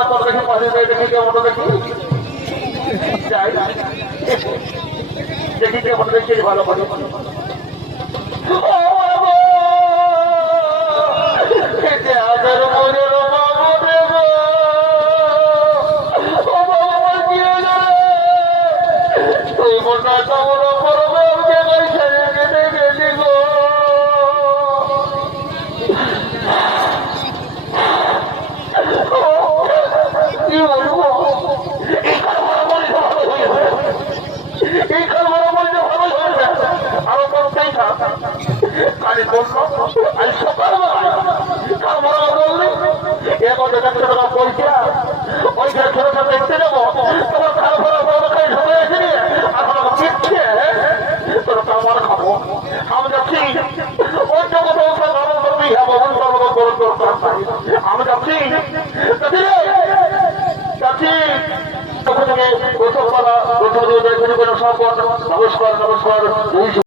আমরা তোর দেখি পাশে যাই দেখি কেমন দেখি যাই দেখি কেমন দেখি ভালো করে দেখতে যাবো তোমার তোমার খাবো আমি যাচ্ছি ওই জগৎ করবি আমি যাচ্ছি যাচ্ছি নমস্কার নমস্কার।